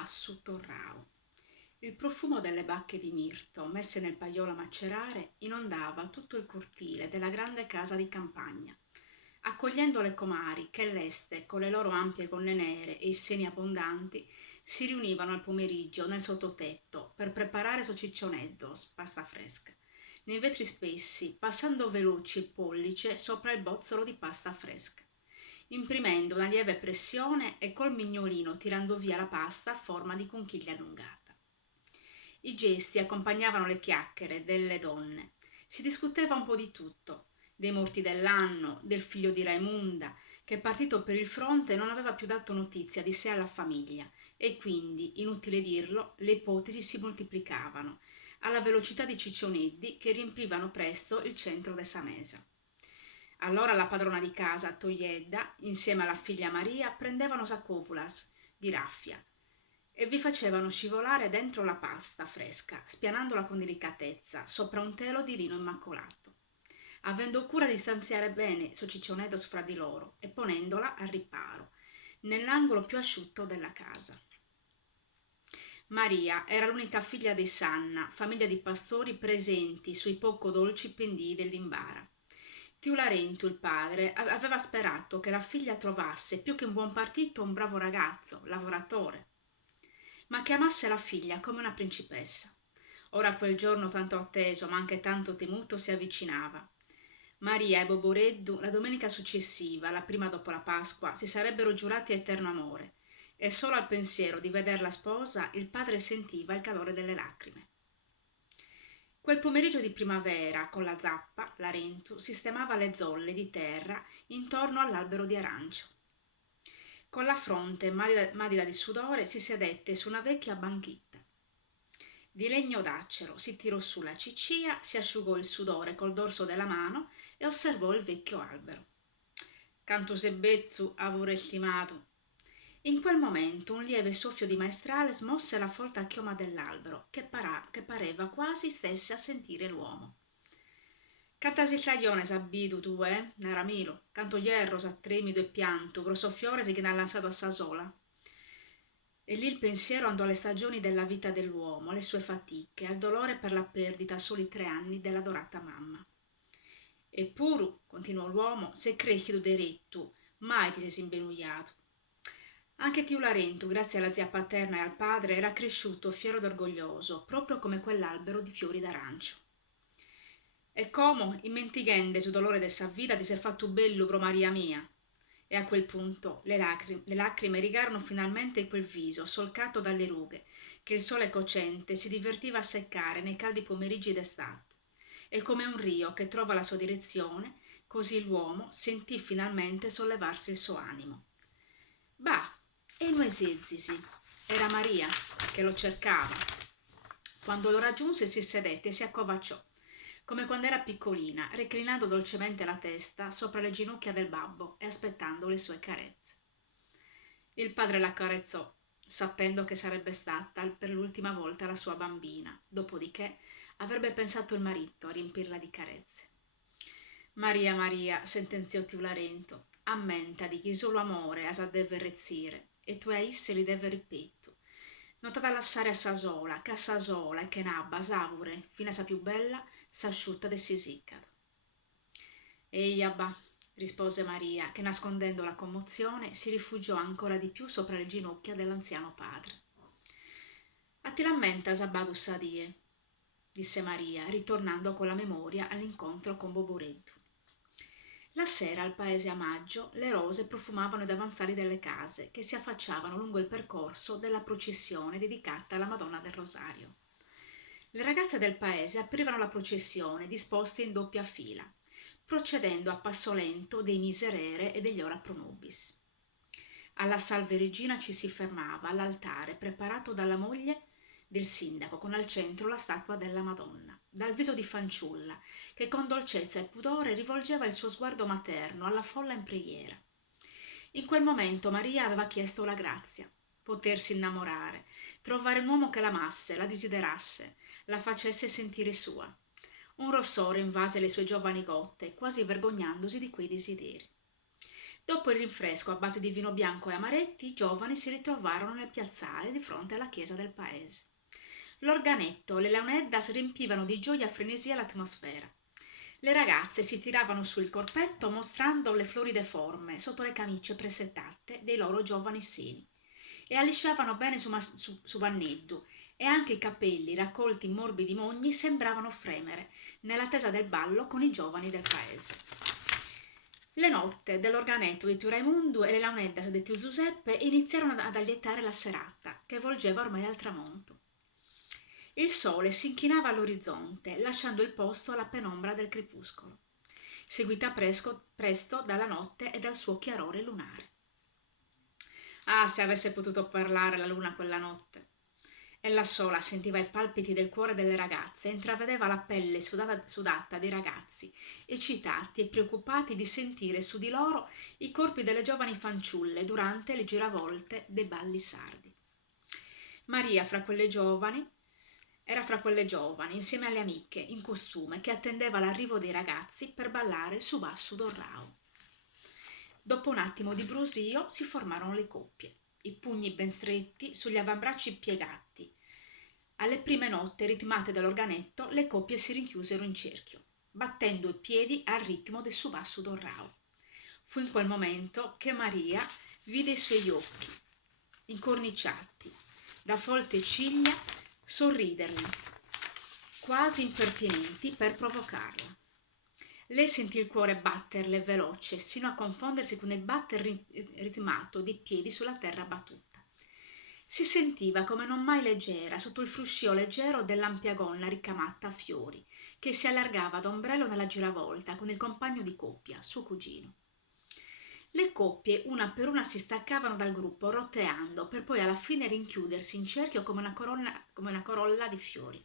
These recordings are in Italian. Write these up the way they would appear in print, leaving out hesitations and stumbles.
a Suttorrao. Il profumo delle bacche di mirto messe nel paiolo a macerare inondava tutto il cortile della grande casa di campagna, accogliendo le comari che leste, con le loro ampie gonne nere e i seni abbondanti, si riunivano al pomeriggio nel sottotetto per preparare salciccioneddos, pasta fresca, nei vetri spessi, passando veloci il pollice sopra il bozzolo di pasta fresca, imprimendo una lieve pressione e col mignolino tirando via la pasta a forma di conchiglia allungata. I gesti accompagnavano le chiacchiere delle donne. Si discuteva un po' di tutto, dei morti dell'anno, del figlio di Raimunda, che partito per il fronte non aveva più dato notizia di sé alla famiglia, e quindi, inutile dirlo, le ipotesi si moltiplicavano, alla velocità di ciccioneddi che riempivano presto il centro de Samesa. Allora la padrona di casa, Toiedda, insieme alla figlia Maria, prendevano sacovulas di raffia e vi facevano scivolare dentro la pasta fresca, spianandola con delicatezza sopra un telo di lino immacolato, avendo cura di stanziare bene Socicionedos fra di loro e ponendola al riparo, nell'angolo più asciutto della casa. Maria era l'unica figlia di Sanna, famiglia di pastori presenti sui poco dolci pendii dell'Imbara. Tiularentu, il padre, aveva sperato che la figlia trovasse più che un buon partito un bravo ragazzo, lavoratore, ma che amasse la figlia come una principessa. Ora quel giorno tanto atteso, ma anche tanto temuto, si avvicinava. Maria e Boboreddu la domenica successiva, la prima dopo la Pasqua, si sarebbero giurati eterno amore, e solo al pensiero di vederla sposa il padre sentiva il calore delle lacrime. Quel pomeriggio di primavera, con la zappa, Larentu sistemava le zolle di terra intorno all'albero di arancio. Con la fronte madida di sudore si sedette su una vecchia banchitta di legno d'acero, si tirò su la ciccia, si asciugò il sudore col dorso della mano e osservò il vecchio albero. Cantu sebbezzu avure stimato. In quel momento un lieve soffio di maestrale smosse la folta chioma dell'albero, che pareva quasi stesse a sentire l'uomo. Canta si stagione s'abbitu tu, Naramilo, canto hierro sa tremido e pianto, grosso fiore si che n'ha lanzato a sa sola. E lì il pensiero andò alle stagioni della vita dell'uomo, alle sue fatiche, al dolore per la perdita a soli 3 anni dell'adorata mamma. Eppure, continuò l'uomo, se cresci tu deretto, mai ti sei imbenugliato. Anche Tiu Larentu, grazie alla zia paterna e al padre, era cresciuto fiero ed orgoglioso, proprio come quell'albero di fiori d'arancio. E come, immentigende su dolore de sa vita, ti sei fatto bello, pro Maria mia. E a quel punto le lacrime rigarono finalmente quel viso, solcato dalle rughe, che il sole cocente si divertiva a seccare nei caldi pomeriggi d'estate. E come un rio che trova la sua direzione, così l'uomo sentì finalmente sollevarsi il suo animo. Bah, e noi sezzisi. Era Maria che lo cercava. Quando lo raggiunse si sedette e si accovacciò, come quando era piccolina, reclinando dolcemente la testa sopra le ginocchia del babbo e aspettando le sue carezze. Il padre la accarezzò, sapendo che sarebbe stata per l'ultima volta la sua bambina, dopodiché avrebbe pensato il marito a riempirla di carezze. Maria, Maria, sentenziò Tiularento, ammenta di chi solo amore asa deve rezzire, e tu a isse li deve ripeto. Notata lasciare a sa sola, che a sa sola e che n'abba savure, fino a sa più bella, s'asciutta de si siccano. Ehi, abba, rispose Maria, che nascondendo la commozione si rifugiò ancora di più sopra le ginocchia dell'anziano padre. A ti lammenta, Sabagus die, disse Maria, ritornando con la memoria all'incontro con Boboreddu. La sera al paese a maggio le rose profumavano i davanzali delle case che si affacciavano lungo il percorso della processione dedicata alla Madonna del Rosario. Le ragazze del paese aprivano la processione disposte in doppia fila, procedendo a passo lento dei miserere e degli ora pro nobis. Alla Salve Regina ci si fermava all'altare preparato dalla moglie del sindaco, con al centro la statua della Madonna, dal viso di fanciulla, che con dolcezza e pudore rivolgeva il suo sguardo materno alla folla in preghiera. In quel momento Maria aveva chiesto la grazia, potersi innamorare, trovare un uomo che l'amasse, la desiderasse, la facesse sentire sua. Un rossore invase le sue giovani gote, quasi vergognandosi di quei desideri. Dopo il rinfresco a base di vino bianco e amaretti, i giovani si ritrovarono nel piazzale di fronte alla chiesa del paese. L'organetto e le launeddas riempivano di gioia e frenesia l'atmosfera. Le ragazze si tiravano su il corpetto mostrando le floride forme sotto le camicie presettate dei loro giovani seni e allisciavano bene su Vanneddu, e anche i capelli raccolti in morbidi mogni sembravano fremere nell'attesa del ballo con i giovani del paese. Le notte dell'organetto di tio Raimundo e le launeddas di tio Giuseppe iniziarono ad allietare la serata, che volgeva ormai al tramonto. Il sole si inchinava all'orizzonte, lasciando il posto alla penombra del crepuscolo, seguita presto dalla notte e dal suo chiarore lunare. Ah, se avesse potuto parlare la luna quella notte! Ella sola sentiva i palpiti del cuore delle ragazze, intravedeva la pelle sudata dei ragazzi, eccitati e preoccupati di sentire su di loro i corpi delle giovani fanciulle durante le giravolte dei balli sardi. Maria era fra quelle giovani, insieme alle amiche, in costume, che attendeva l'arrivo dei ragazzi per ballare su Basso Dorrao. Dopo un attimo di brusio si formarono le coppie, i pugni ben stretti sugli avambracci piegati. Alle prime note ritmate dall'organetto, le coppie si rinchiusero in cerchio, battendo i piedi al ritmo del Subassu Dorrao. Fu in quel momento che Maria vide i suoi occhi, incorniciati, da folte ciglia, sorriderle, quasi impertinenti per provocarla. Lei sentì il cuore batterle veloce, sino a confondersi con il batter ritmato dei piedi sulla terra battuta. Si sentiva come non mai leggera sotto il fruscio leggero dell'ampia gonna ricamata a fiori, che si allargava ad ombrello nella giravolta con il compagno di coppia, suo cugino. Le coppie una per una si staccavano dal gruppo roteando, per poi alla fine rinchiudersi in cerchio come una corolla di fiori.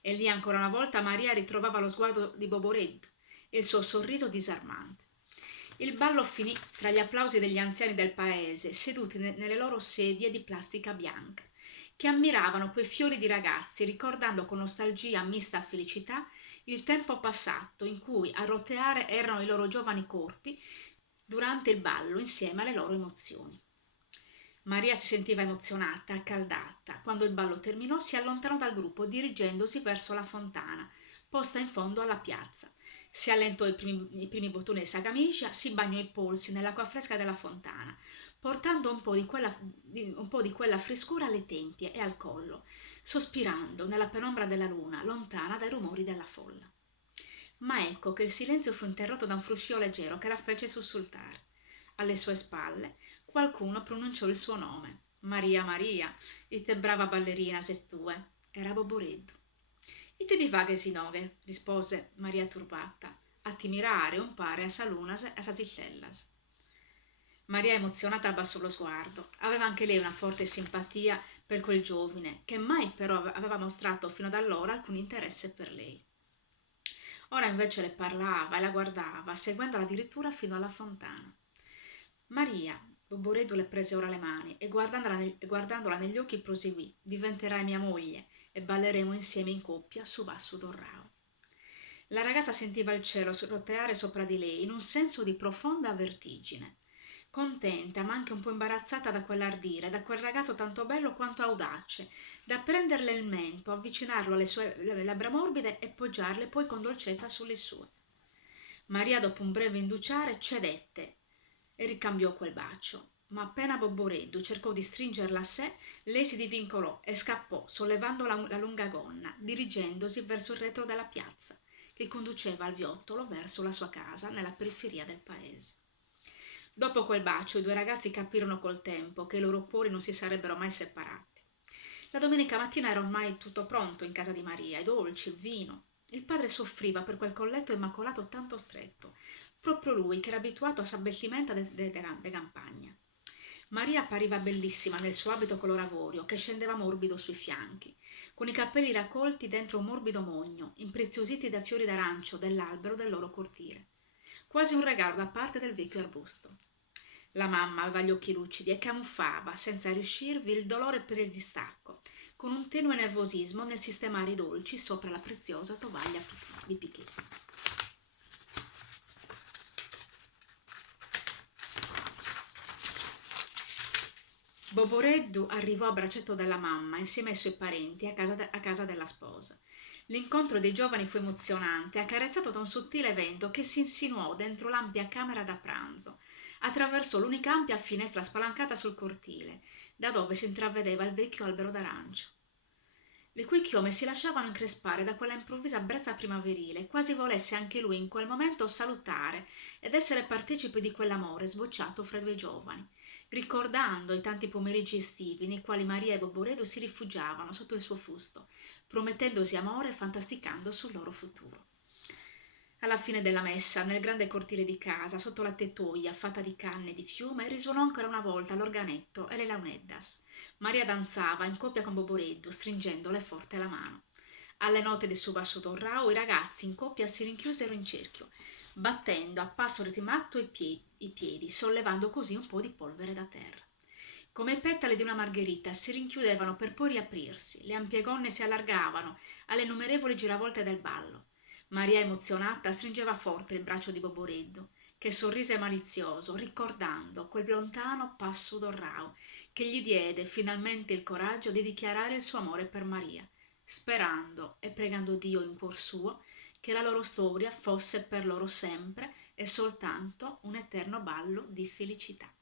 E lì ancora una volta Maria ritrovava lo sguardo di Boboreddu e il suo sorriso disarmante. Il ballo finì tra gli applausi degli anziani del paese, seduti nelle loro sedie di plastica bianca, che ammiravano quei fiori di ragazzi, ricordando con nostalgia mista a felicità il tempo passato in cui a roteare erano i loro giovani corpi durante il ballo insieme alle loro emozioni. Maria si sentiva emozionata, accaldata. Quando il ballo terminò si allontanò dal gruppo dirigendosi verso la fontana, posta in fondo alla piazza. Si allentò i primi bottoni di camicia, si bagnò i polsi nell'acqua fresca della fontana, portando un po' di quella frescura alle tempie e al collo, sospirando nella penombra della luna, lontana dai rumori della folla. Ma ecco che il silenzio fu interrotto da un fruscio leggero che la fece sussultare. Alle sue spalle qualcuno pronunciò il suo nome. Maria, Maria, ite brava ballerina ses tue. Era Boboreddu. Ite vi va che si noghe, rispose Maria turbata, a ti mirare un pare a salunas e a sasichellas. Maria emozionata abbassò lo sguardo. Aveva anche lei una forte simpatia per quel giovine, che mai però aveva mostrato fino ad allora alcun interesse per lei. Ora invece le parlava e la guardava, seguendola addirittura fino alla fontana. Maria, Boboreddu le prese ora le mani e guardandola negli occhi proseguì: diventerai mia moglie e balleremo insieme in coppia su Basso Dorrao. La ragazza sentiva il cielo roteare sopra di lei in un senso di profonda vertigine, contenta ma anche un po' imbarazzata da quell'ardire, da quel ragazzo tanto bello quanto audace, da prenderle il mento, avvicinarlo alle sue labbra morbide e poggiarle poi con dolcezza sulle sue. Maria, dopo un breve indugiare, cedette e ricambiò quel bacio. Ma appena Boboreddu cercò di stringerla a sé, lei si divincolò e scappò, sollevando la lunga gonna, dirigendosi verso il retro della piazza, che conduceva al viottolo verso la sua casa nella periferia del paese. Dopo quel bacio i due ragazzi capirono col tempo che i loro cuori non si sarebbero mai separati. La domenica mattina era ormai tutto pronto in casa di Maria, i dolci, il vino. Il padre soffriva per quel colletto immacolato tanto stretto, proprio lui che era abituato a s'abbellimenta de campagna. Maria appariva bellissima nel suo abito color avorio che scendeva morbido sui fianchi, con i capelli raccolti dentro un morbido mogno, impreziositi dai fiori d'arancio dell'albero del loro cortile, quasi un regalo da parte del vecchio arbusto. La mamma aveva gli occhi lucidi e camuffava, senza riuscirvi, il dolore per il distacco, con un tenue nervosismo nel sistemare i dolci sopra la preziosa tovaglia di Piquet. Boboreddu arrivò a braccetto dalla mamma insieme ai suoi parenti a casa della sposa. L'incontro dei giovani fu emozionante, accarezzato da un sottile vento che si insinuò dentro l'ampia camera da pranzo, attraverso l'unica ampia finestra spalancata sul cortile, da dove si intravedeva il vecchio albero d'arancio, le cui chiome si lasciavano increspare da quella improvvisa brezza primaverile, quasi volesse anche lui in quel momento salutare ed essere partecipe di quell'amore sbocciato fra i due giovani, ricordando i tanti pomeriggi estivi nei quali Maria e Boboredo si rifugiavano sotto il suo fusto, promettendosi amore e fantasticando sul loro futuro. Alla fine della messa, nel grande cortile di casa, sotto la tettoia fatta di canne e di fiume, risuonò ancora una volta l'organetto e le launeddas. Maria danzava in coppia con Boboreddu, stringendole forte la mano. Alle note del suo basso torrao, i ragazzi in coppia si rinchiusero in cerchio, battendo a passo ritmato i piedi, sollevando così un po' di polvere da terra. Come i petali di una margherita si rinchiudevano per poi riaprirsi, le ampie gonne si allargavano alle innumerevoli giravolte del ballo. Maria, emozionata, stringeva forte il braccio di Boboreddu, che sorrise malizioso, ricordando quel lontano passo d'Orrao, che gli diede finalmente il coraggio di dichiarare il suo amore per Maria, sperando e pregando Dio in cuor suo che la loro storia fosse per loro sempre e soltanto un eterno ballo di felicità.